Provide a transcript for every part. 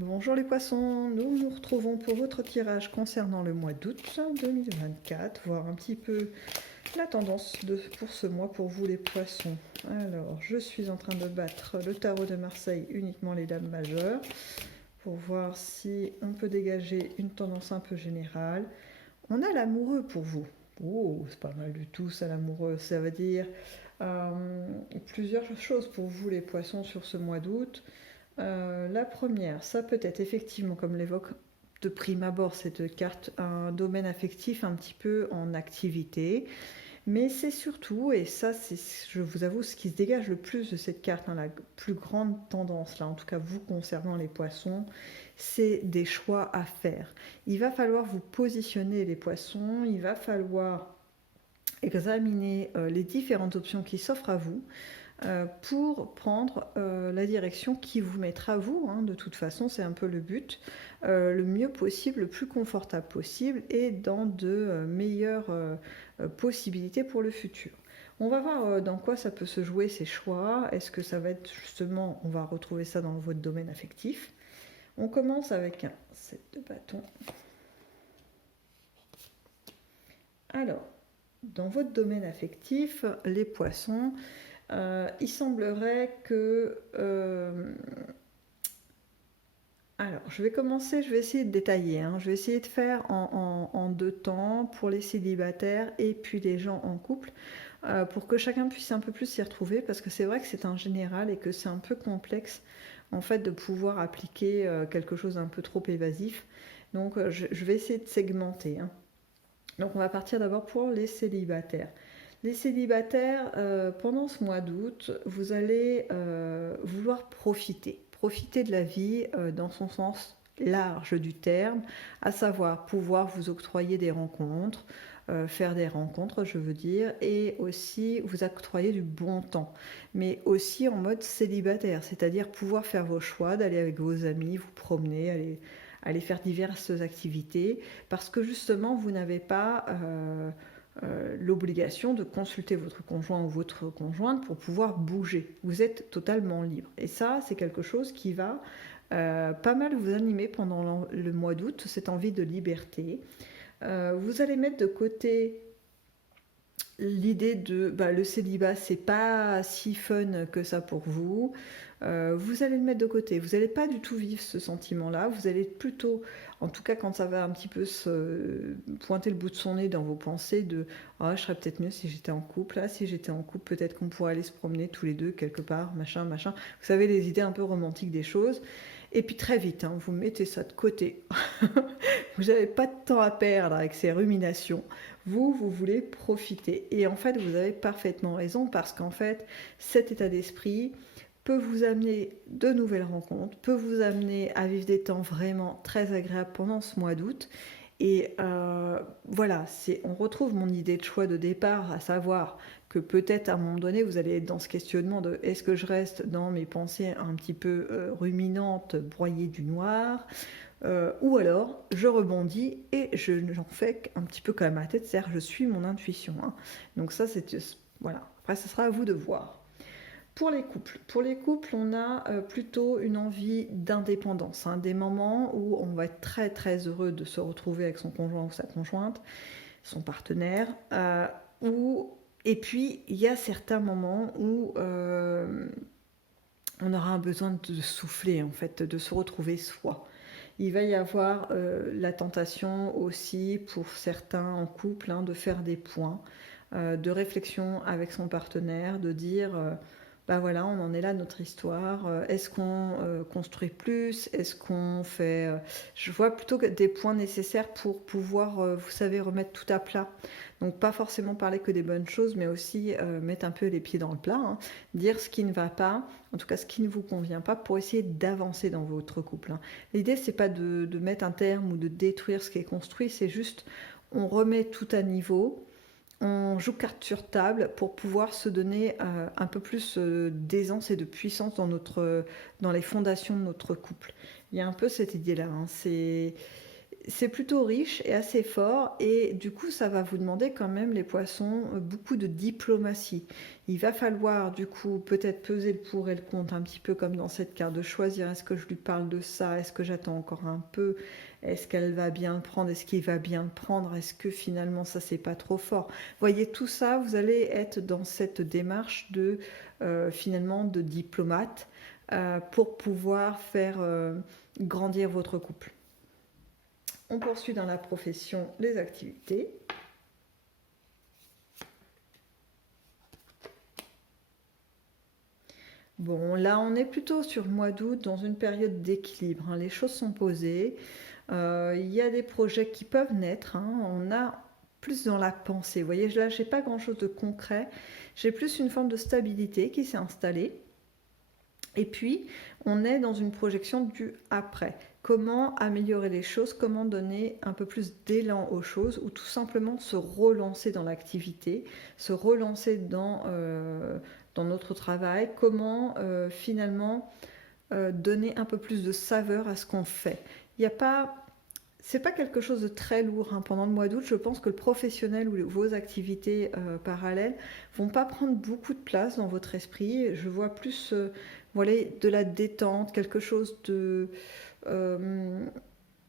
Bonjour les poissons, nous nous retrouvons pour votre tirage concernant le mois d'août 2024, voir un petit peu la tendance pour ce mois pour vous les poissons. Alors, je suis en train de battre le tarot de Marseille, uniquement les dames majeures, pour voir si on peut dégager une tendance un peu générale. On a l'amoureux pour vous. Oh, c'est pas mal du tout ça l'amoureux, ça veut dire plusieurs choses pour vous les poissons sur ce mois d'août. La première, ça peut être effectivement, comme l'évoque de prime abord cette carte, un domaine affectif un petit peu en activité. Mais c'est surtout, et ça c'est, je vous avoue, ce qui se dégage le plus de cette carte, la plus grande tendance, là, en tout cas vous concernant les poissons, c'est des choix à faire. Il va falloir vous positionner les poissons, il va falloir examiner les différentes options qui s'offrent à vous pour prendre la direction qui vous mettra vous, de toute façon c'est un peu le but, le mieux possible, le plus confortable possible et dans de meilleures possibilités pour le futur. On va voir dans quoi ça peut se jouer ces choix. Est-ce que ça va être justement, on va retrouver ça dans votre domaine affectif. On commence avec un set de bâtons. Alors, dans votre domaine affectif, les poissons, il semblerait que... alors, je vais commencer, je vais essayer de détailler. Je vais essayer de faire en deux temps pour les célibataires et puis les gens en couple, pour que chacun puisse un peu plus s'y retrouver, parce que c'est vrai que c'est un général et que c'est un peu complexe en fait de pouvoir appliquer quelque chose d'un peu trop évasif. Donc, je vais essayer de segmenter. Donc, on va partir d'abord pour les célibataires. Les célibataires, pendant ce mois d'août, vous allez vouloir profiter de la vie dans son sens large du terme, à savoir pouvoir vous octroyer des rencontres, faire des rencontres, je veux dire, et aussi vous octroyer du bon temps, mais aussi en mode célibataire, c'est-à-dire pouvoir faire vos choix, d'aller avec vos amis, vous promener, aller faire diverses activités, parce que justement, vous n'avez pas... l'obligation de consulter votre conjoint ou votre conjointe pour pouvoir bouger. Vous êtes totalement libre. Et ça, c'est quelque chose qui va pas mal vous animer pendant le mois d'août, cette envie de liberté. Vous allez mettre de côté l'idée de le célibat, c'est pas si fun que ça pour vous. Vous allez le mettre de côté. Vous n'allez pas du tout vivre ce sentiment-là. Vous allez plutôt, en tout cas quand ça va un petit peu se pointer le bout de son nez dans vos pensées de je serais peut-être mieux si j'étais en couple. Si j'étais en couple, peut-être qu'on pourrait aller se promener tous les deux quelque part, machin, machin. Vous savez, les idées un peu romantiques des choses. Et puis très vite, vous mettez ça de côté. Vous n'avez pas de temps à perdre avec ces ruminations. Vous voulez profiter. Et en fait, vous avez parfaitement raison, parce qu'en fait, cet état d'esprit peut vous amener de nouvelles rencontres, peut vous amener à vivre des temps vraiment très agréables pendant ce mois d'août. Et voilà, on retrouve mon idée de choix de départ, à savoir que peut-être à un moment donné, vous allez être dans ce questionnement de est-ce que je reste dans mes pensées un petit peu ruminantes, broyées du noir, ou alors je rebondis et j'en fais un petit peu comme ma tête, c'est-à-dire je suis mon intuition. Donc ça, voilà. Après, ce sera à vous de voir. Pour les couples, on a plutôt une envie d'indépendance, des moments où on va être très très heureux de se retrouver avec son conjoint ou sa conjointe, son partenaire, et puis il y a certains moments où on aura un besoin de souffler, en fait, de se retrouver soi. Il va y avoir la tentation aussi pour certains en couple de faire des points de réflexion avec son partenaire, de dire voilà, on en est là de notre histoire, est-ce qu'on construit plus, est-ce qu'on fait... je vois plutôt que des points nécessaires pour pouvoir, vous savez, remettre tout à plat. Donc pas forcément parler que des bonnes choses, mais aussi mettre un peu les pieds dans le plat, dire ce qui ne va pas, en tout cas ce qui ne vous convient pas, pour essayer d'avancer dans votre couple. L'idée, c'est pas de mettre un terme ou de détruire ce qui est construit, c'est juste on remet tout à niveau, on joue carte sur table pour pouvoir se donner un peu plus d'aisance et de puissance dans les fondations de notre couple. Il y a un peu cette idée-là. c'est plutôt riche et assez fort, et du coup ça va vous demander quand même, les poissons, beaucoup de diplomatie. Il va falloir du coup peut-être peser le pour et le contre, un petit peu comme dans cette carte, de choisir: est-ce que je lui parle de ça, est-ce que j'attends encore un peu, est-ce qu'elle va bien le prendre, est-ce qu'il va bien le prendre, est-ce que finalement ça c'est pas trop fort. Voyez, tout ça, vous allez être dans cette démarche de finalement de diplomate, pour pouvoir faire grandir votre couple. On poursuit dans la profession, les activités. Bon, là, on est plutôt sur le mois d'août, dans une période d'équilibre, hein. Les choses sont posées. Il y a des projets qui peuvent naître, hein. On a plus dans la pensée. Vous voyez, là, j'ai pas grand-chose de concret. J'ai plus une forme de stabilité qui s'est installée. Et puis, on est dans une projection du après. Comment améliorer les choses, comment donner un peu plus d'élan aux choses, ou tout simplement se relancer dans l'activité, se relancer dans notre travail, comment finalement donner un peu plus de saveur à ce qu'on fait. Il n'y a pas... C'est pas quelque chose de très lourd, hein. Pendant le mois d'août, je pense que le professionnel ou vos activités parallèles vont pas prendre beaucoup de place dans votre esprit. Je vois plus voilà, de la détente, quelque chose de... euh,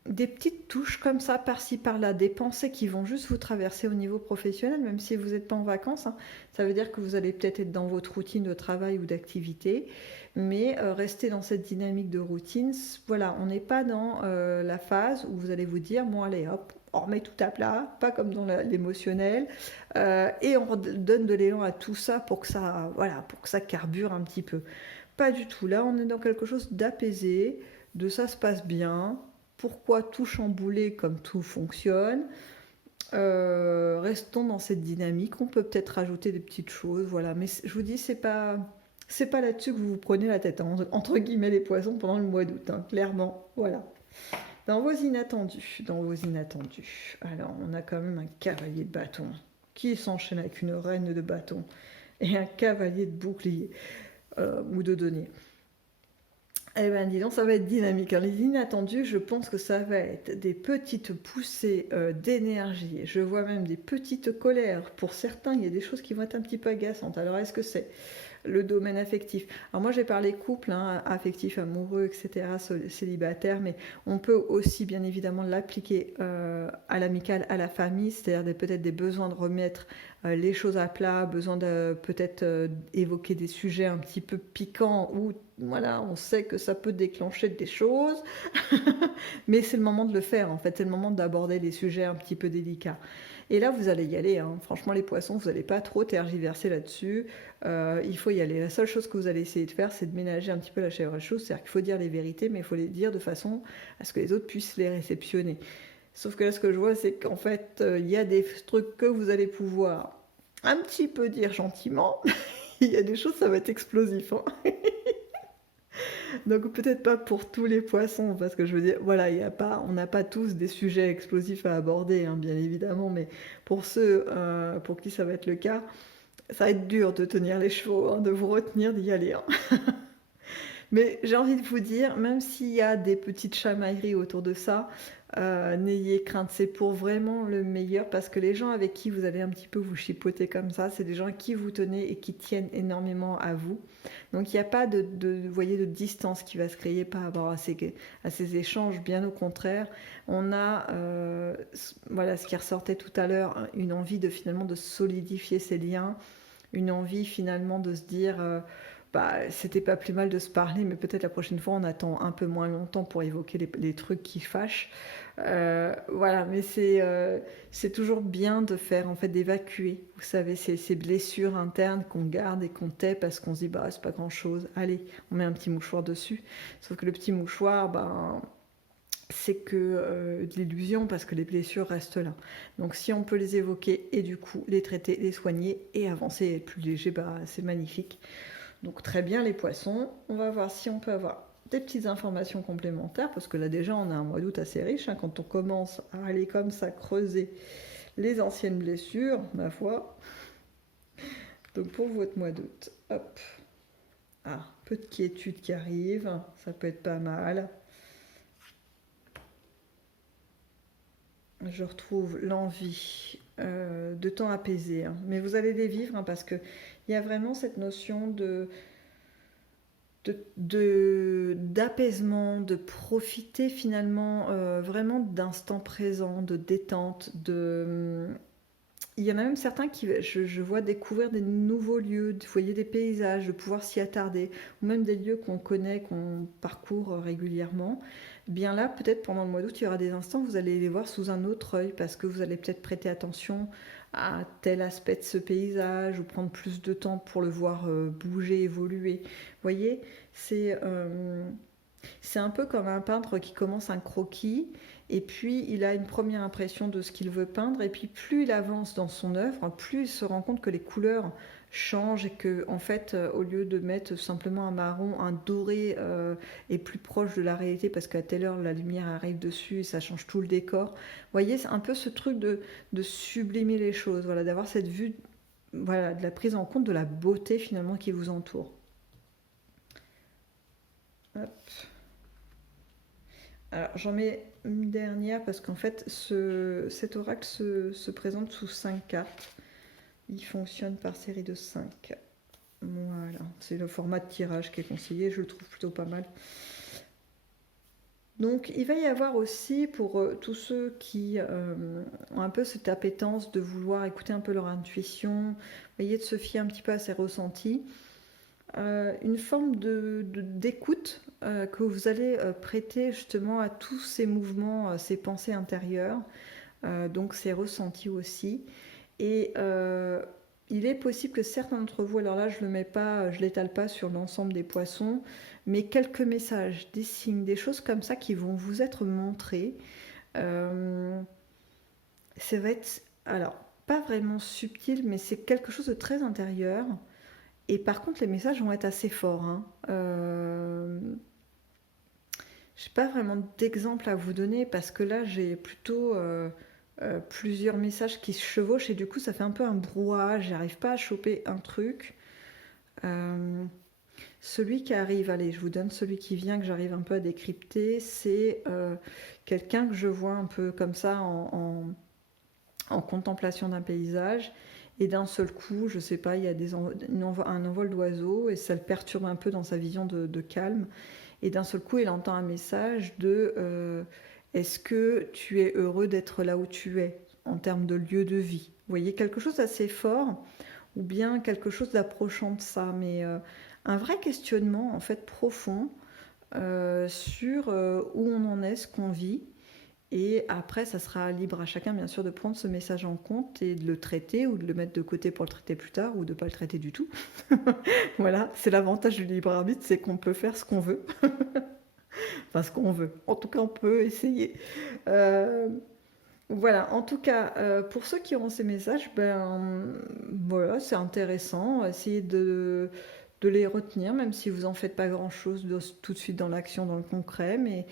des petites touches comme ça, par-ci, par-là, des pensées qui vont juste vous traverser au niveau professionnel, même si vous n'êtes pas en vacances, hein. Ça veut dire que vous allez peut-être être dans votre routine de travail ou d'activité, mais rester dans cette dynamique de routine. Voilà, on n'est pas dans la phase où vous allez vous dire: bon allez hop, on remet tout à plat, pas comme dans l'émotionnel, et on donne de l'élan à tout ça pour que ça, voilà, pour que ça carbure un petit peu. Pas du tout, là on est dans quelque chose d'apaisé, de ça se passe bien. Pourquoi tout chambouler comme tout fonctionne? Restons dans cette dynamique. On peut peut-être rajouter des petites choses, voilà. Mais je vous dis, c'est pas là-dessus que vous vous prenez la tête, hein, entre guillemets, les poissons, pendant le mois d'août, hein, clairement. Voilà. Dans vos inattendus, dans vos inattendus. Alors, on a quand même un cavalier de bâton qui s'enchaîne avec une reine de bâton et un cavalier de bouclier, ou de denier. Eh bien, dis donc, ça va être dynamique, hein. Les inattendus, je pense que ça va être des petites poussées d'énergie. Je vois même des petites colères. Pour certains, il y a des choses qui vont être un petit peu agaçantes. Alors, est-ce que c'est le domaine affectif? Alors moi, j'ai parlé couple, hein, affectif, amoureux, etc., célibataire, mais on peut aussi, bien évidemment, l'appliquer à l'amical, à la famille, c'est-à-dire peut-être des besoins de remettre les choses à plat, besoin de peut-être évoquer des sujets un petit peu piquants, où voilà, on sait que ça peut déclencher des choses, mais c'est le moment de le faire, en fait, c'est le moment d'aborder des sujets un petit peu délicats. Et là, vous allez y aller, hein. Franchement, les poissons, vous n'allez pas trop tergiverser là-dessus. Il faut y aller. La seule chose que vous allez essayer de faire, c'est de ménager un petit peu la chèvre et chose. C'est-à-dire qu'il faut dire les vérités, mais il faut les dire de façon à ce que les autres puissent les réceptionner. Sauf que là, ce que je vois, c'est qu'en fait, il y a des trucs que vous allez pouvoir un petit peu dire gentiment. Il y a des choses, ça va être explosif, hein. Donc peut-être pas pour tous les poissons, parce que je veux dire, voilà, on n'a pas tous des sujets explosifs à aborder, hein, bien évidemment, mais pour ceux pour qui ça va être le cas, ça va être dur de tenir les chevaux, hein, de vous retenir d'y aller, hein. Mais j'ai envie de vous dire, même s'il y a des petites chamailleries autour de ça, n'ayez crainte, c'est pour vraiment le meilleur, parce que les gens avec qui vous allez un petit peu vous chipoter comme ça, c'est des gens à qui vous tenez et qui tiennent énormément à vous. Donc il n'y a pas vous voyez, de distance qui va se créer par rapport à ces échanges, bien au contraire. On a, voilà ce qui ressortait tout à l'heure, une envie de finalement de solidifier ces liens, une envie finalement de se dire... bah, c'était pas plus mal de se parler, mais peut-être la prochaine fois on attend un peu moins longtemps pour évoquer les trucs qui fâchent. Voilà, mais c'est toujours bien de faire, en fait, d'évacuer, vous savez, ces blessures internes qu'on garde et qu'on tait parce qu'on se dit bah c'est pas grand chose, allez, on met un petit mouchoir dessus. Sauf que le petit mouchoir, ben, c'est que de l'illusion, parce que les blessures restent là. Donc si on peut les évoquer et du coup les traiter, les soigner et avancer et être plus léger, bah, c'est magnifique. Donc très bien les poissons, on va voir si on peut avoir des petites informations complémentaires, parce que là déjà on a un mois d'août assez riche, hein, quand on commence à aller comme ça creuser les anciennes blessures, ma foi. Donc pour votre mois d'août, hop, ah, peu de quiétude qui arrive, ça peut être pas mal. Je retrouve l'envie de temps apaisé, hein. Mais vous allez les vivre, hein, parce que il y a vraiment cette notion d'apaisement, de profiter finalement vraiment d'instant présent, de détente, il y en a même certains qui, je vois découvrir des nouveaux lieux, vous voyez des paysages, de pouvoir s'y attarder, ou même des lieux qu'on connaît, qu'on parcourt régulièrement. Eh bien là, peut-être pendant le mois d'août, il y aura des instants où vous allez les voir sous un autre œil, parce que vous allez peut-être prêter attention à tel aspect de ce paysage, ou prendre plus de temps pour le voir bouger, évoluer. Vous voyez, c'est c'est un peu comme un peintre qui commence un croquis et puis il a une première impression de ce qu'il veut peindre et puis plus il avance dans son œuvre, plus il se rend compte que les couleurs changent et que en fait au lieu de mettre simplement un marron, un doré est plus proche de la réalité parce qu'à telle heure la lumière arrive dessus et ça change tout le décor. Vous voyez, c'est un peu ce truc de sublimer les choses, voilà, d'avoir cette vue, voilà, de la prise en compte de la beauté finalement qui vous entoure. Hop. Alors j'en mets une dernière parce qu'en fait cet oracle se présente sous 5 cartes. Il fonctionne par série de 5. Voilà, c'est le format de tirage qui est conseillé, je le trouve plutôt pas mal. Donc il va y avoir aussi pour tous ceux qui ont un peu cette appétence de vouloir écouter un peu leur intuition, voyez, de se fier un petit peu à ses ressentis, une forme d'écoute que vous allez prêter justement à tous ces mouvements, ces pensées intérieures, donc ces ressentis aussi. Et il est possible que certains d'entre vous, alors là je le mets pas, je l'étale pas sur l'ensemble des poissons, mais quelques messages, des signes, des choses comme ça qui vont vous être montrés. Euh, ça va être, alors pas vraiment subtil, mais c'est quelque chose de très intérieur. Et par contre, les messages vont être assez forts, hein. Je n'ai pas vraiment d'exemple à vous donner parce que là, j'ai plutôt plusieurs messages qui se chevauchent et du coup, ça fait un peu un brouhaha. J'arrive pas à choper un truc. Euh, Celui qui arrive, allez, je vous donne celui qui vient que j'arrive un peu à décrypter. C'est quelqu'un que je vois un peu comme ça en contemplation d'un paysage. Et d'un seul coup, je sais pas, il y a un envol d'oiseaux et ça le perturbe un peu dans sa vision de calme. Et d'un seul coup, il entend un message de est-ce que tu es heureux d'être là où tu es en termes de lieu de vie. Vous voyez, quelque chose d'assez fort ou bien quelque chose d'approchant de ça, mais un vrai questionnement en fait profond sur où on en est, ce qu'on vit. Et après, ça sera libre à chacun, bien sûr, de prendre ce message en compte et de le traiter ou de le mettre de côté pour le traiter plus tard ou de ne pas le traiter du tout. Voilà, c'est l'avantage du libre arbitre, c'est qu'on peut faire ce qu'on veut. Enfin, ce qu'on veut. En tout cas, on peut essayer. Euh, voilà, en tout cas, pour ceux qui auront ces messages, ben voilà, c'est intéressant. Essayez de les retenir, même si vous n'en faites pas grand-chose tout de suite dans l'action, dans le concret. Mais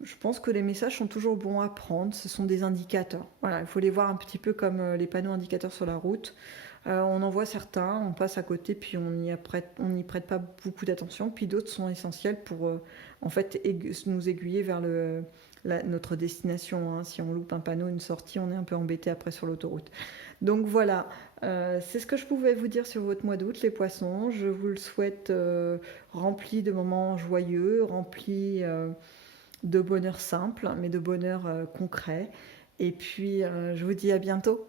je pense que les messages sont toujours bons à prendre. Ce sont des indicateurs. Voilà, il faut les voir un petit peu comme les panneaux indicateurs sur la route. On en voit certains, on passe à côté, puis on n'y prête pas beaucoup d'attention. Puis d'autres sont essentiels pour en fait nous aiguiller vers notre destination, hein. Si on loupe un panneau, une sortie, on est un peu embêté après sur l'autoroute. Donc voilà, c'est ce que je pouvais vous dire sur votre mois d'août, les poissons. Je vous le souhaite rempli de moments joyeux, rempli de bonheur simple, mais de bonheur concret. Et puis je vous dis à bientôt.